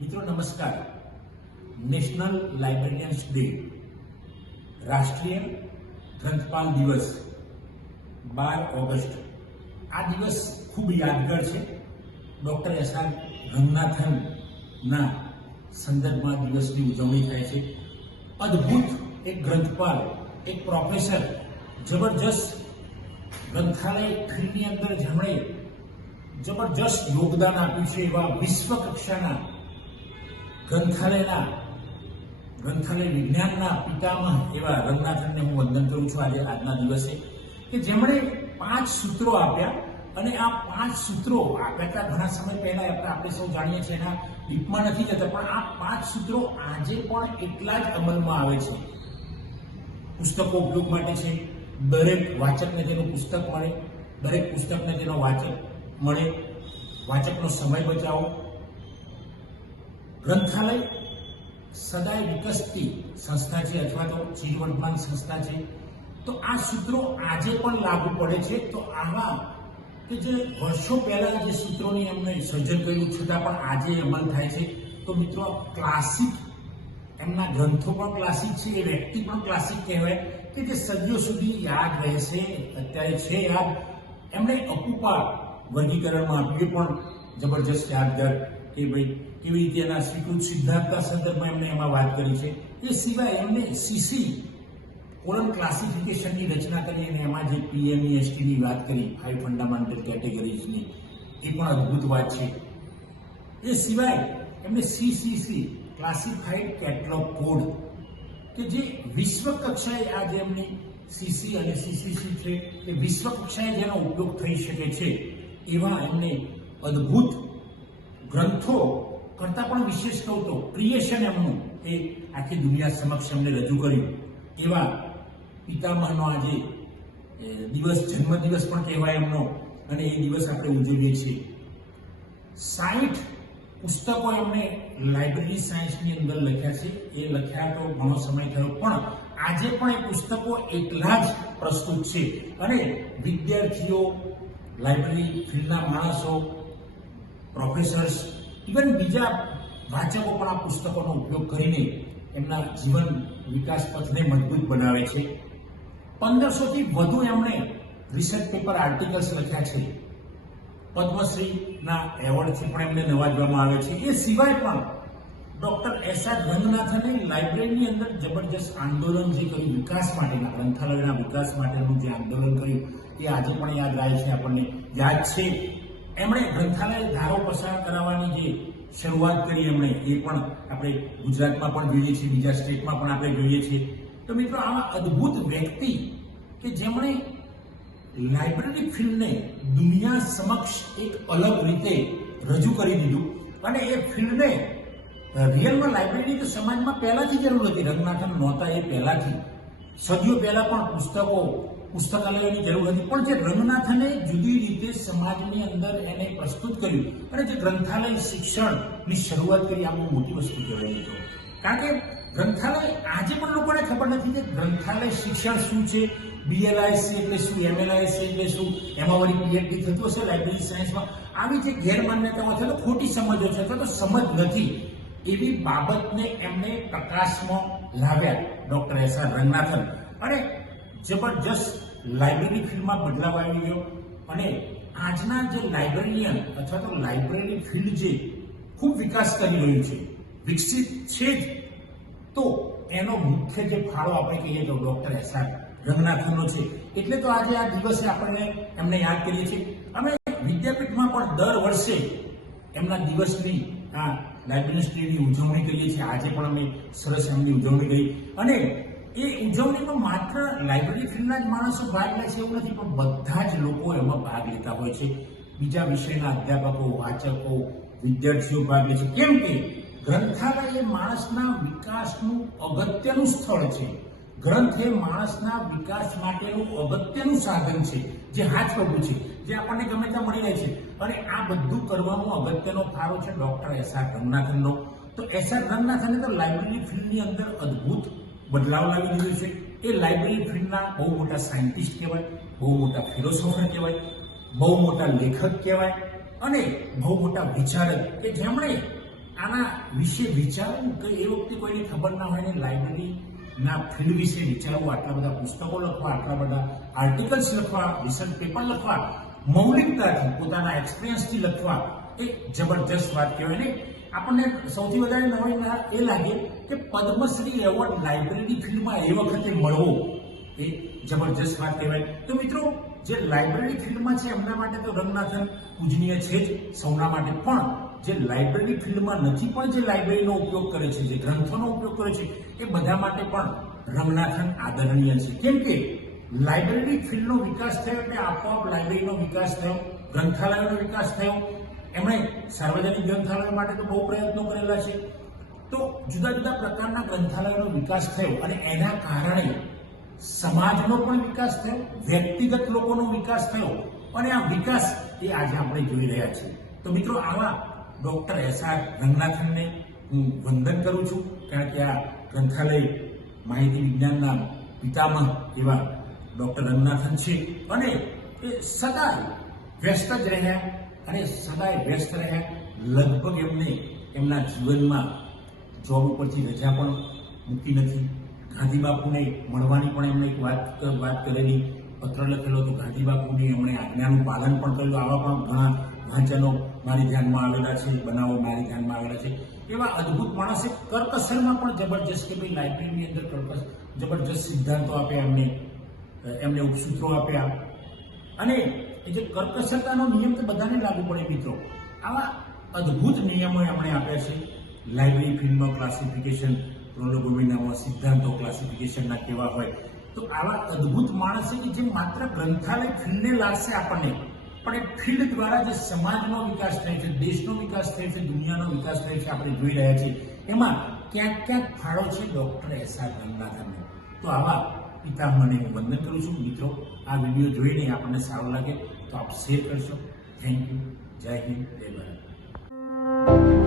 મિત્રો નમસ્કાર. National લાઇબ્રેરિયન્સ day, રાષ્ટ્રીય ગ્રંથપાલ દિવસ 12 ઓગસ્ટ. આ દિવસ ખૂબ યાદગાર છે. ડૉક્ટર એસ.આર. રંગનાથનના સંદર્ભમાં દિવસની ઉજવણી થાય છે. અદ્ભુત એક ગ્રંથપાલ, એક પ્રોફેસર, જબરજસ્ત ગ્રંથાલય ફિલ્ડની અંદર જેમણે જબરજસ્ત યોગદાન આપ્યું છે એવા વિશ્વ કક્ષાના ગ્રંથાલય વિજ્ઞાનના પિતામહ એવા રંગનાથનને હું વંદન કરું છું આજના દિવસે, કે જેમણે 5 સૂત્રો આપ્યા. અને આ 5 સૂત્રો આપ્યા ઘણા સમય પહેલા આપણે સૌ જાણીએ છીએ, એના ડીપમાં નથી જતા, પણ આ 5 સૂત્રો આજે પણ એટલા જ અમલમાં આવે છે. પુસ્તકો ઉપયોગ માટે છે, દરેક વાચકને તેનું પુસ્તક મળે, દરેક પુસ્તકને તેનો વાચક મળે, વાચકનો સમય બચાવો. ગ્રંથાલય સદાય વિકસતી સંસ્થા છે અથવા તો ચીરવર્તમાન સંસ્થા છે. તો આ સૂત્રો આજે પણ લાગુ પડે છે. તો આવા કે જે વર્ષો પહેલા જે સૂત્રોની એમને સર્જન કર્યું છતાં પણ આજે અમલ થાય છે. તો મિત્રો ક્લાસિક, એમના ગ્રંથો પણ ક્લાસિક છે, એ વ્યક્તિ પણ ક્લાસિક કહેવાય, કે જે સદીઓ સુધી યાદ રહેશે. અત્યારે છે યાદ. એમણે અપૂપા વર્ગીકરણમાં આપ્યું, પણ જબરજસ્ત યાદગાર, કે ભાઈ કેવી રીતે એના સ્વીકૃત સિદ્ધાંતના સંદર્ભમાં એમણે એમાં વાત કરી છે. એ સિવાય એમને સીસી કોલમ ક્લાસિફિકેશનની રચના કરી અને એમાં જે PMESTની વાત કરી, 5 ફંડામેન્ટલ કેટેગરીઝની, એ પણ અદ્ભુત વાત છે. એ સિવાય એમને CCC ક્લાસિફાઈડ કેટલોગ કોડ, કે જે વિશ્વ કક્ષાએ આજે એમની CC અને CCC છે, એ વિશ્વ કક્ષાએ જેનો ઉપયોગ થઈ શકે છે એવા એમને અદ્ભુત ગ્રંથો કરતાં પણ વિશેષ કહું તો ક્રિએશન એમનું એ આખી દુનિયા સમક્ષ એમને રજૂ કર્યું. એવા પિતામહનો આજે દિવસ, જન્મદિવસ પણ કહેવાય એમનો, અને એ દિવસ આપણે ઉજવીએ છીએ. 60 પુસ્તકો એમણે લાઇબ્રેરી સાયન્સની અંદર લખ્યા છે. એ લખ્યા તો ઘણો સમય થયો, પણ આજે પણ એ પુસ્તકો એટલા જ પ્રસ્તુત છે. અને વિદ્યાર્થીઓ, લાઇબ્રેરી ફિલ્ડના માણસો, પ્રોફેસર્સ, ઇવન બીજા વાચકો પણ આ પુસ્તકોનો ઉપયોગ કરીને એમના જીવન વિકાસ પથને મજબૂત બનાવે છે. 1500થી વધુ એમણે રિસર્ચ પેપર, આર્ટિકલ્સ લખ્યા છે. પદ્મશ્રીના એવોર્ડથી પણ એમને નવાજવામાં આવે છે. એ સિવાય પણ ડૉક્ટર એસ.આર. રંગનાથને લાઇબ્રેરીની અંદર જબરજસ્ત આંદોલન જે કર્યું, વિકાસ માટેના, ગ્રંથાલયના વિકાસ માટેનું જે આંદોલન કર્યું, એ આજે પણ યાદ રહે છે, આપણને યાદ છે. એમણે ગ્રંથાલય ધારો પસાર કરાવવાની જે શરૂઆત કરી એમણે, એ પણ આપણે ગુજરાતમાં પણ જોઈએ છીએ, બીજા સ્ટેટમાં પણ આપણે જોઈએ છીએ. તો મિત્રો, આવા અદ્ભુત વ્યક્તિ કે જેમણે લાઇબ્રેરી ફિલ્ડને દુનિયા સમક્ષ એક અલગ રીતે રજૂ કરી દીધું, અને એ ફિલ્ડને રિયલમાં લાઇબ્રેરી તો સમાજમાં પહેલાથી જરૂર હતી. રંગનાથન નહોતા એ પહેલાથી, સદીઓ પહેલા પણ પુસ્તકાલયોની જરૂર હતી. પણ જે રંગનાથને જુદી રીતે સમાજની અંદર એને પ્રસ્તુત કર્યું અને જે ગ્રંથાલય શિક્ષણની શરૂઆત કરી, આ બહુ મોટી વસ્તુ કહેવાય મિત્રો. કારણ કે ગ્રંથાલય આજે પણ લોકોને ખબર નથી કે ગ્રંથાલય શિક્ષણ શું છે, BLIC એટલે શું, MLIC એટલે શું, એમાં વળી PhD થતું હશે લાઇબ્રેરી સાયન્સમાં. આવી જે ગેરમાન્યતાઓ છે, તો ખોટી સમજો છે, તો સમજ નથી, એવી બાબતને એમને પ્રકાશમાં લાવ્યા ડૉક્ટર એસ.આર. રંગનાથન. અને જબરજસ્ત લાઇબ્રેરી ફિલ્ડમાં બદલાવ આવી ગયો. અને આજના જે લાઇબ્રેરિયન અથવા તો લાઇબ્રેરી ફિલ્ડ જે ખૂબ વિકાસ કરી રહ્યું છે, વિકસિત છે જ, તો એનો મુખ્ય જે ફાળો આપણે કહીએ તો ડૉક્ટર એસ.આર. રંગનાથનનો છે. એટલે તો આજે આ દિવસે આપણે એમને યાદ કરીએ છીએ. અમે વિદ્યાપીઠમાં પણ દર વર્ષે એમના દિવસની, આ લાઇબ્રેરિયન્સ ડેની ઉજવણી કરીએ છીએ. આજે પણ અમે સરસ એમની ઉજવણી કરી. અને એ ઉજવણીમાં માત્ર લાઇબ્રેરી ફિલ્ડના જ માણસો ભાગ લે છે એવું નથી, પણ બધા જ લોકો એમાં ભાગ લેતા હોય છે. બીજા વિષયના અધ્યાપકો, વાચકો, વિદ્યાર્થીઓ ભાગ લે છે. કેમ કે ગ્રંથાલય એ માણસના વિકાસનું અગત્યનું સ્થળ છે. ગ્રંથ એ માણસના વિકાસ માટેનું અગત્યનું સાધન છે, જે હાથ પગલું છે, જે આપણને ગમે ત્યાં મળી રહે છે. અને આ બધું કરવાનો અગત્યનો ફાળો છે ડૉક્ટર એસ.આર. રંગનાથનનો. તો એસ.આર. રંગનાથને તો લાઇબ્રેરી ફિલ્ડની અંદર અદ્ભુત બદલાવ લાવી દીધું છે. એ લાઇબ્રેરી ફિલ્ડના બહુ મોટા સાયન્ટિસ્ટ કહેવાય, બહુ મોટા ફિલોસોફર કહેવાય, બહુ મોટા લેખક કહેવાય, અને બહુ મોટા વિચારક, કે જેમણે આના વિશે વિચારવું કે એ વખતે કોઈને ખબર ના હોય ને લાઇબ્રેરીના ફિલ્ડ વિશે વિચારવું, આટલા બધા પુસ્તકો લખવા, આટલા બધા આર્ટિકલ્સ લખવા, રિસર્ચ પેપર લખવા, મૌલિકતાથી પોતાના એક્સપિરિયન્સથી લખવા, એ જબરજસ્ત વાત કહેવાય ને. આપણને સૌથી વધારે નવાઈ એ લાગે કે પદ્મશ્રી એવોર્ડ લાઇબ્રેરી ફિલ્ડમાં એ વખતે મળવો એ જબરજસ્ત વાત કહેવાય. તો મિત્રો, જે લાઇબ્રેરી ફિલ્ડમાં છે એમના માટે તો રંગનાથન પૂજનીય છે જ સૌના માટે, પણ જે લાઇબ્રેરી ફિલ્ડમાં નથી પણ જે લાઇબ્રેરીનો ઉપયોગ કરે છે, જે ગ્રંથોનો ઉપયોગ કરે છે, એ બધા માટે પણ રંગનાથન આદરણીય છે. કેમ કે લાઇબ્રેરી ફિલ્ડનો વિકાસ થયો એટલે આપોઆપ લાઇબ્રેરીનો વિકાસ થયો, ગ્રંથાલયોનો વિકાસ થયો. એમણે સાર્વજનિક ગ્રંથાલયો માટે તો બહુ પ્રયત્નો કરેલા છે. તો જુદા જુદા પ્રકારના ગ્રંથાલયોનો વિકાસ થયો અને એના કારણે સમાજનો પણ વિકાસ થયો, વ્યક્તિગત લોકોનો વિકાસ થયો, અને આ વિકાસ એ આજે આપણે જોઈ રહ્યા છીએ. તો મિત્રો, આવા ડોક્ટર એસ.આર. રંગનાથનને હું વંદન કરું છું, કારણ કે આ ગ્રંથાલય માહિતી વિજ્ઞાનના પિતામહ એવા ડોક્ટર રંગનાથન છે, અને એ સદાય વ્યસ્ત જ રહ્યા અને સદાય વ્યસ્ત રહ્યા. લગભગ એમને એમના જીવનમાં જોબ ઉપરથી રજા પણ મૂકી નથી. ગાંધી બાપુને મળવાની પણ એમણે એક વાત કરેલી, પત્ર લખેલો તો ગાંધી બાપુની એમણે આજ્ઞાનું પાલન પણ કરેલું. આવા પણ ઘણા વાંચનો મારી ધ્યાનમાં આવેલા છે, બનાવો મારી ધ્યાનમાં આવેલા છે. એવા અદ્ભુત માણસે કરકસરમાં પણ જબરજસ્ત કે ભાઈ લાઇબ્રેરીની અંદર જબરજસ્ત સિદ્ધાંતો આપ્યા, એમને ઉપસૂત્રો આપ્યા. અને એ જે કરકસરતાનો નિયમ તો બધાને લાગુ પડે મિત્રો. આવા અદ્ભુત નિયમો એમણે આપ્યા છે. લાઇબ્રેરી ફિલ્ડનો ક્લાસિફિકેશન, પ્રોલોગોમિનામાં સિદ્ધાંતો ક્લાસિફિકેશનના કેવા હોય. તો આવા અદ્ભુત માણસે કે જે માત્ર ગ્રંથાલય ફિલ્ડને લાગશે આપણને, પણ એ ફિલ્ડ દ્વારા જે સમાજનો વિકાસ થાય છે, દેશનો વિકાસ થાય છે, દુનિયાનો વિકાસ થાય છે, આપણે જોઈ રહ્યા છીએ. એમાં ક્યાંક ક્યાંક ફાળો છે ડોક્ટર એસ.આર. રંગનાથનનો. તો આવા પિતામહને હું વંદન કરું છું. મિત્રો, આ વિડીયો જોઈને આપણને સારું લાગે તો આપ શેર કરશો. Thank you. જય હિન્દ, જય ભારત.